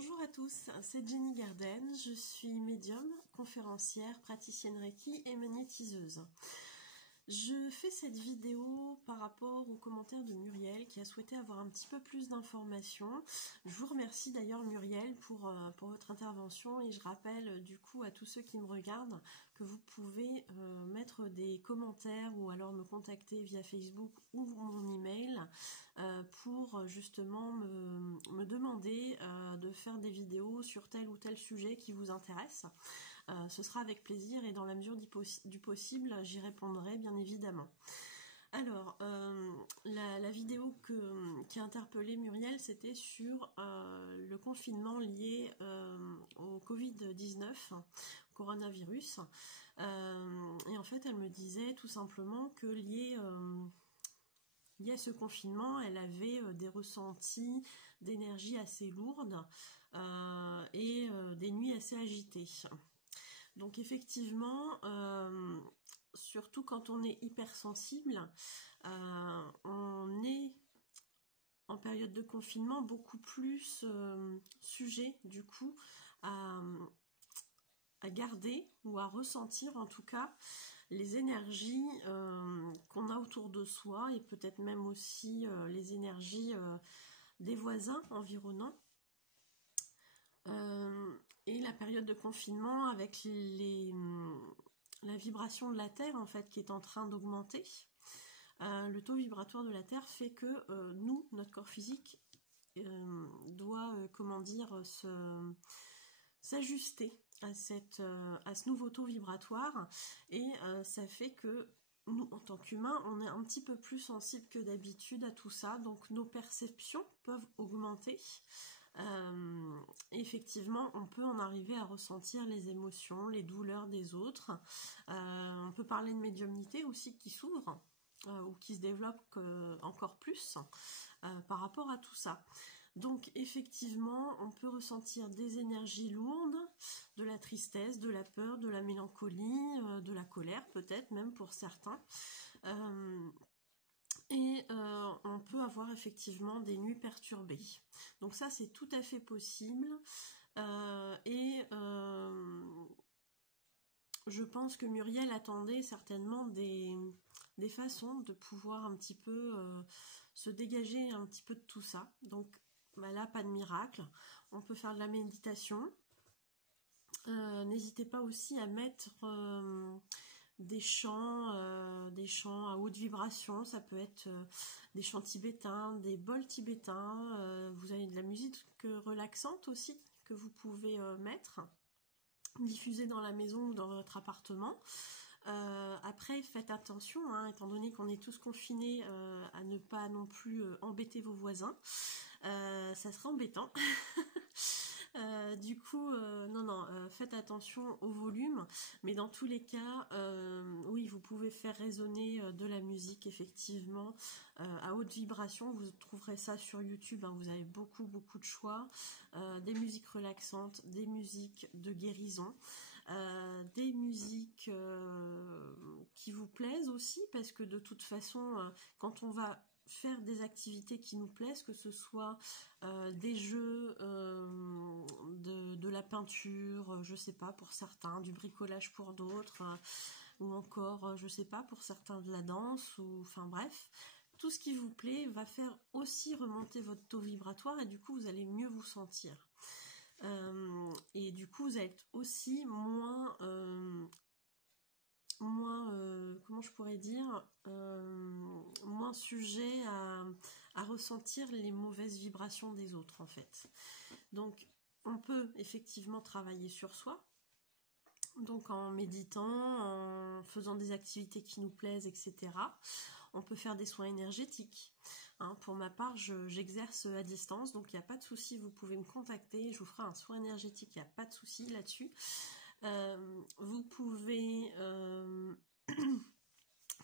Bonjour à tous, c'est Jenny Garden, je suis médium, conférencière, praticienne Reiki et magnétiseuse. Je fais cette vidéo par rapport aux commentaires de Muriel qui a souhaité avoir un petit peu plus d'informations. Je vous remercie d'ailleurs Muriel pour votre intervention et je rappelle du coup à tous ceux qui me regardent que vous pouvez mettre des commentaires ou alors me contacter via Facebook ou mon email pour justement me demander de faire des vidéos sur tel ou tel sujet qui vous intéresse. Ce sera avec plaisir et dans la mesure du possible, j'y répondrai bien évidemment. Alors, la vidéo qui a interpellé Muriel, c'était sur le confinement lié au Covid-19, coronavirus. Et en fait, elle me disait tout simplement que lié à ce confinement, elle avait des ressentis d'énergie assez lourdes et des nuits assez agitées. Donc effectivement, surtout quand on est hypersensible, on est en période de confinement beaucoup plus sujet du coup à garder ou à ressentir en tout cas les énergies qu'on a autour de soi et peut-être même aussi les énergies des voisins environnants. Et la période de confinement avec la vibration de la Terre en fait qui est en train d'augmenter, le taux vibratoire de la Terre fait que nous, notre corps physique, doit s'ajuster à ce nouveau taux vibratoire et ça fait que nous, en tant qu'humains, on est un petit peu plus sensible que d'habitude à tout ça, donc nos perceptions peuvent augmenter. Effectivement, on peut en arriver à ressentir les émotions, les douleurs des autres. On peut parler de médiumnité aussi qui s'ouvre ou qui se développe encore plus par rapport à tout ça. Donc effectivement, on peut ressentir des énergies lourdes, de la tristesse, de la peur, de la mélancolie, de la colère peut-être même pour certains. Et on peut avoir effectivement des nuits perturbées. Donc ça, c'est tout à fait possible. Je pense que Muriel attendait certainement des façons de pouvoir un petit peu se dégager un petit peu de tout ça. Donc là, pas de miracle. On peut faire de la méditation. N'hésitez pas aussi à mettre des chants à haute vibration, ça peut être des chants tibétains, des bols tibétains, vous avez de la musique relaxante aussi que vous pouvez mettre, diffuser dans la maison ou dans votre appartement. Après faites attention, hein, étant donné qu'on est tous confinés, à ne pas non plus embêter vos voisins, ça serait embêtant. Du coup, faites attention au volume, mais dans tous les cas, oui, vous pouvez faire résonner de la musique, effectivement, à haute vibration. Vous trouverez ça sur YouTube, hein, vous avez beaucoup de choix, des musiques relaxantes, des musiques de guérison, des musiques qui vous plaisent aussi, parce que de toute façon, quand on va faire des activités qui nous plaisent, que ce soit des jeux, de la peinture, je sais pas pour certains, du bricolage pour d'autres, ou encore, je sais pas, pour certains de la danse, ou enfin bref, tout ce qui vous plaît va faire aussi remonter votre taux vibratoire et du coup vous allez mieux vous sentir. Et du coup vous allez être aussi moins comment je pourrais dire, moins sujet à ressentir les mauvaises vibrations des autres en fait. Donc on peut effectivement travailler sur soi, donc en méditant, en faisant des activités qui nous plaisent, etc. On peut faire des soins énergétiques. Hein, pour ma part, j'exerce à distance, donc il n'y a pas de souci, vous pouvez me contacter, je vous ferai un soin énergétique, il n'y a pas de souci là-dessus. Vous pouvez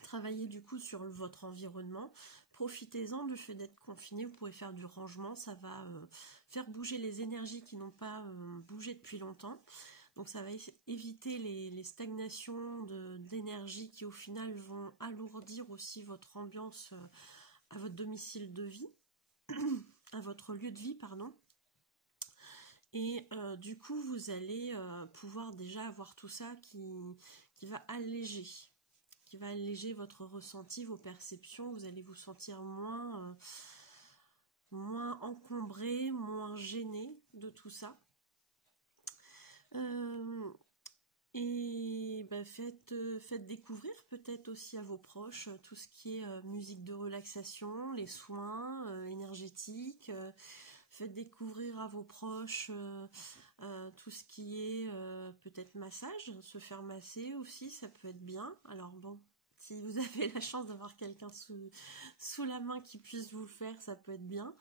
travailler du coup sur votre environnement, profitez-en du fait d'être confiné, vous pouvez faire du rangement, ça va faire bouger les énergies qui n'ont pas bougé depuis longtemps, donc ça va éviter les stagnations d'énergie qui au final vont alourdir aussi votre ambiance à votre domicile de vie, à votre lieu de vie, pardon. Et du coup, vous allez pouvoir déjà avoir tout ça qui va alléger votre ressenti, vos perceptions. Vous allez vous sentir moins encombré, moins gêné de tout ça. Et bah, faites découvrir peut-être aussi à vos proches tout ce qui est musique de relaxation, les soins énergétiques. Faites découvrir à vos proches tout ce qui est peut-être massage, se faire masser aussi, ça peut être bien. Alors bon, si vous avez la chance d'avoir quelqu'un sous la main qui puisse vous le faire, ça peut être bien.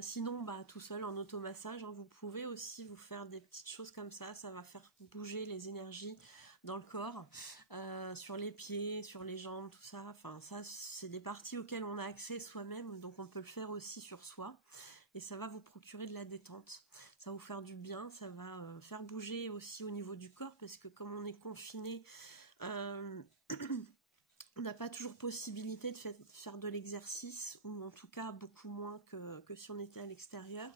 Sinon, bah, tout seul en automassage, hein, vous pouvez aussi vous faire des petites choses comme ça va faire bouger les énergies dans le corps, sur les pieds, sur les jambes, tout ça. Enfin, ça, c'est des parties auxquelles on a accès soi-même, donc on peut le faire aussi sur soi. Et ça va vous procurer de la détente, ça va vous faire du bien, ça va faire bouger aussi au niveau du corps, parce que comme on est confiné, on n'a pas toujours possibilité de faire de l'exercice, ou en tout cas beaucoup moins que si on était à l'extérieur.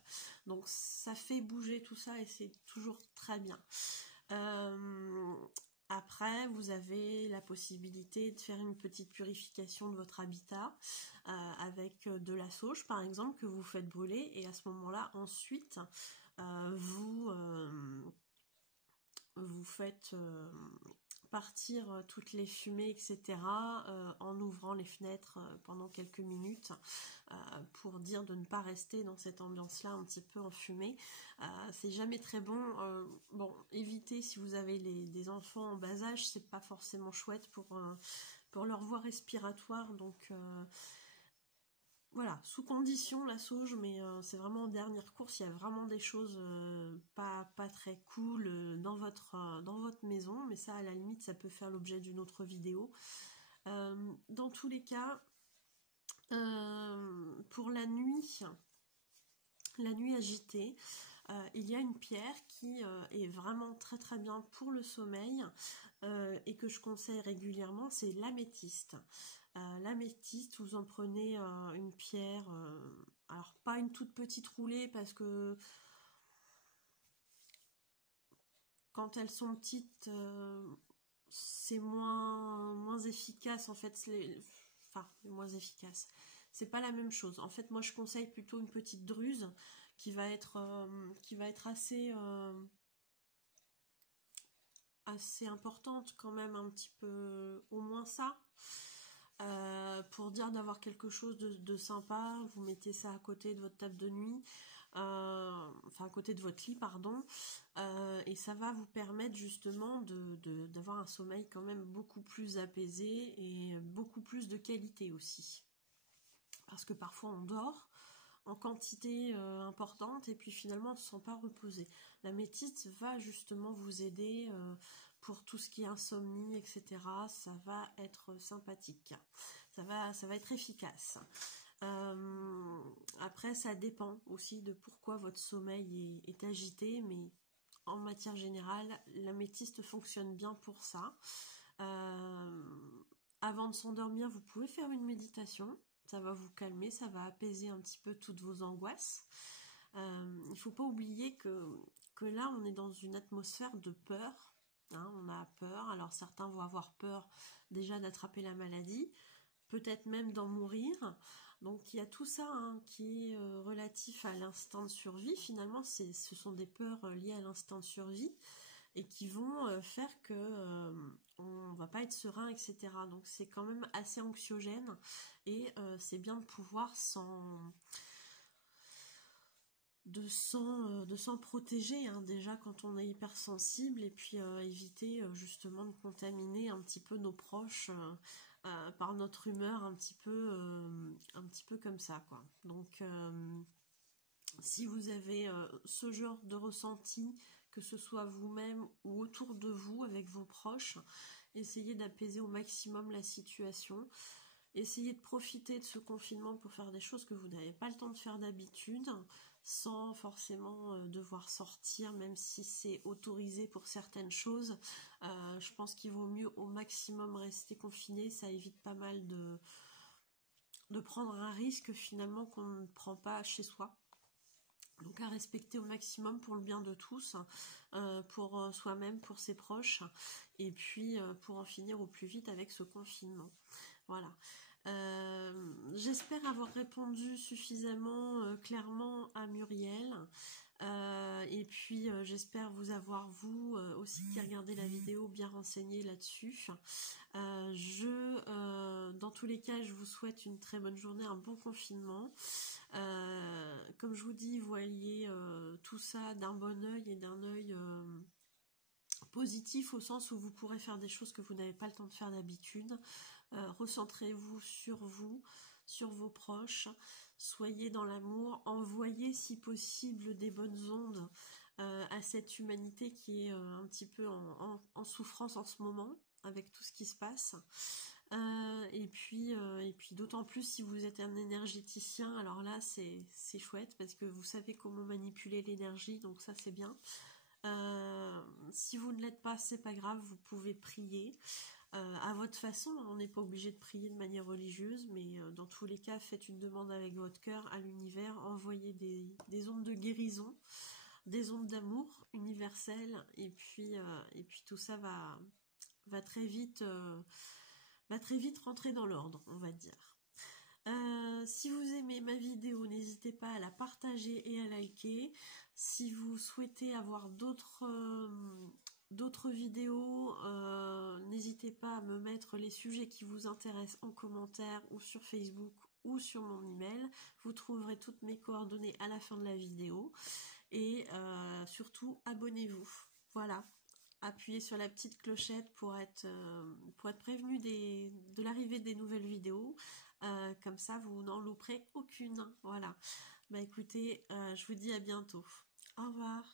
Donc ça fait bouger tout ça et c'est toujours très bien. Après, vous avez la possibilité de faire une petite purification de votre habitat avec de la sauge, par exemple, que vous faites brûler. Et à ce moment-là, ensuite, vous faites partir toutes les fumées, etc. En ouvrant les fenêtres pendant quelques minutes pour dire de ne pas rester dans cette ambiance-là un petit peu enfumée. C'est jamais très bon. Bon, évitez si vous avez des enfants en bas âge, c'est pas forcément chouette pour leur voie respiratoire, donc voilà, sous condition la sauge, mais c'est vraiment en dernière course. Il y a vraiment des choses pas très cool dans votre maison, mais ça à la limite ça peut faire l'objet d'une autre vidéo. Dans tous les cas, pour la nuit agitée, il y a une pierre qui est vraiment très très bien pour le sommeil et que je conseille régulièrement, c'est l'améthyste. L'améthyste, vous en prenez une pierre, alors pas une toute petite roulée, parce que quand elles sont petites, c'est moins efficace en fait, moins efficace. C'est pas la même chose. En fait, moi je conseille plutôt une petite druse qui va être assez importante quand même, un petit peu, au moins ça. Pour dire d'avoir quelque chose de sympa, vous mettez ça à côté de votre table de nuit, enfin à côté de votre lit, pardon, et ça va vous permettre justement d'avoir un sommeil quand même beaucoup plus apaisé et beaucoup plus de qualité aussi. Parce que parfois on dort en quantité importante et puis finalement on ne se sent pas reposé. L'améthyste va justement vous aider pour tout ce qui est insomnie, etc. Ça va être sympathique, ça va être efficace. Après ça dépend aussi de pourquoi votre sommeil est agité, mais en matière générale l'améthyste fonctionne bien pour ça. Avant de s'endormir, vous pouvez faire une méditation. Ça va vous calmer, ça va apaiser un petit peu toutes vos angoisses. Il ne faut pas oublier que là, on est dans une atmosphère de peur. Hein, on a peur. Alors certains vont avoir peur déjà d'attraper la maladie, peut-être même d'en mourir. Donc il y a tout ça qui est relatif à l'instinct de survie. Finalement, ce sont des peurs liées à l'instinct de survie et qui vont faire que on va pas être serein, etc. Donc c'est quand même assez anxiogène et c'est bien de pouvoir s'en protéger déjà quand on est hypersensible, et puis éviter justement de contaminer un petit peu nos proches par notre humeur un petit peu comme ça, quoi. Donc si vous avez ce genre de ressenti, que ce soit vous-même ou autour de vous avec vos proches, essayez d'apaiser au maximum la situation. Essayez de profiter de ce confinement pour faire des choses que vous n'avez pas le temps de faire d'habitude, sans forcément devoir sortir, même si c'est autorisé pour certaines choses. Je pense qu'il vaut mieux au maximum rester confiné, ça évite pas mal de prendre un risque finalement qu'on ne prend pas chez soi. Donc Donc à respecter au maximum pour le bien de tous, pour soi-même, pour ses proches, et puis pour en finir au plus vite avec ce confinement. Voilà. J'espère avoir répondu suffisamment clairement à Muriel. Et puis j'espère vous avoir, vous aussi qui regardez la vidéo, bien renseigné là-dessus. Dans tous les cas, je vous souhaite une très bonne journée, un bon confinement. Comme je vous dis, voyez tout ça d'un bon œil et d'un œil positif, au sens où vous pourrez faire des choses que vous n'avez pas le temps de faire d'habitude. Recentrez-vous, sur vos proches, soyez dans l'amour, envoyez si possible des bonnes ondes à cette humanité qui est un petit peu en souffrance en ce moment, avec tout ce qui se passe. Et puis d'autant plus si vous êtes un énergéticien, alors là c'est chouette parce que vous savez comment manipuler l'énergie, donc ça c'est bien. Si vous ne l'êtes pas, c'est pas grave, vous pouvez prier à votre façon. On n'est pas obligé de prier de manière religieuse, mais dans tous les cas, faites une demande avec votre cœur à l'univers, envoyez des ondes de guérison, des ondes d'amour universelles, et puis tout ça va très vite rentrer dans l'ordre, on va dire. Si vous aimez ma vidéo, n'hésitez pas à la partager et à liker. Si vous souhaitez avoir d'autres vidéos, n'hésitez pas à me mettre les sujets qui vous intéressent en commentaire ou sur Facebook ou sur mon email. Vous trouverez toutes mes coordonnées à la fin de la vidéo. Et surtout, abonnez-vous. Voilà. Appuyez sur la petite clochette pour être prévenu de l'arrivée des nouvelles vidéos. Comme ça, vous n'en louperez aucune. Voilà. Bah écoutez, je vous dis à bientôt. Au revoir.